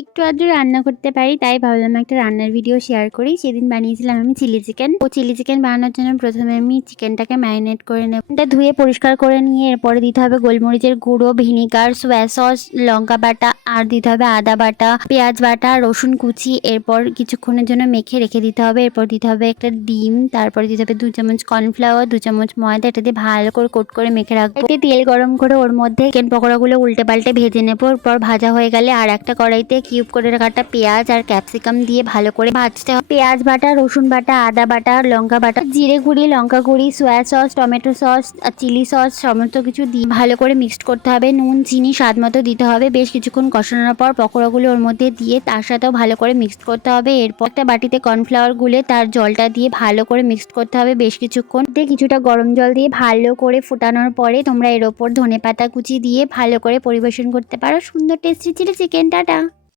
একটু আধটু রান্না করতে পারি, তাই ভাবলাম একটা রান্নার ভিডিও শেয়ার করি। সেদিন বানিয়েছিলাম আমি চিলি চিকেন। চিলি চিকেন বানানোর জন্য প্রথমে আমি চিকেনটাকে ম্যারিনেট করে নেব। এটা ধুয়ে পরিষ্কার করে নিয়ে এরপরে দিতে হবে গোলমরিচের গুঁড়ো, ভিনিগার, সোয়া সস, লঙ্কা বাটা, আর দিতে হবে আদা বাটা, পেঁয়াজ বাটা, রসুন কুচি। এরপর কিছুক্ষণের জন্য মেখে রেখে দিতে হবে। এরপর দিতে হবে একটা ডিম, তারপরে দিতে হবে 2 চামচ কর্নফ্লাওয়ার, 2 চামচ ময়দা। এটা দিয়ে ভালো করে কোট করে মেখে রাখবো। এতে তেল গরম করে ওর মধ্যে চিকেন পকোড়াগুলো উল্টে পাল্টে ভেজে নেবো। এরপর ভাজা হয়ে গেলে আর একটা কড়াইতে কিউব করে কাটা পেঁয়াজ আর ক্যাপসিকাম দিয়ে ভালো করে ভাজতে হবে। পেঁয়াজ বাটা, রসুন বাটা, আদা বাটা, লঙ্কা বাটা, জিরে গুঁড়ি, লঙ্কা গুঁড়ি, সোয়া সস, টমেটো সস আর চিলি সস সমস্ত কিছু দিয়ে ভালো করে মিক্সড করতে হবে। নুন, চিনি স্বাদ মতো দিতে হবে। বেশ কিছুক্ষণ কষানোর পর পকোড়াগুলো ওর মধ্যে দিয়ে তার সাথেও ভালো করে মিক্সড করতে হবে। এরপর একটা বাটিতে কর্নফ্লাওয়ার গুলে তার জলটা দিয়ে ভালো করে মিক্সড করতে হবে বেশ কিছুক্ষণ। কিছুটা গরম জল দিয়ে ভালো করে ফোটানোর পরে তোমরা এর ওপর ধনেপাতা কুচি দিয়ে ভালো করে পরিবেশন করতে পারো। সুন্দর টেস্টি চিলি চিকেন। টাটা।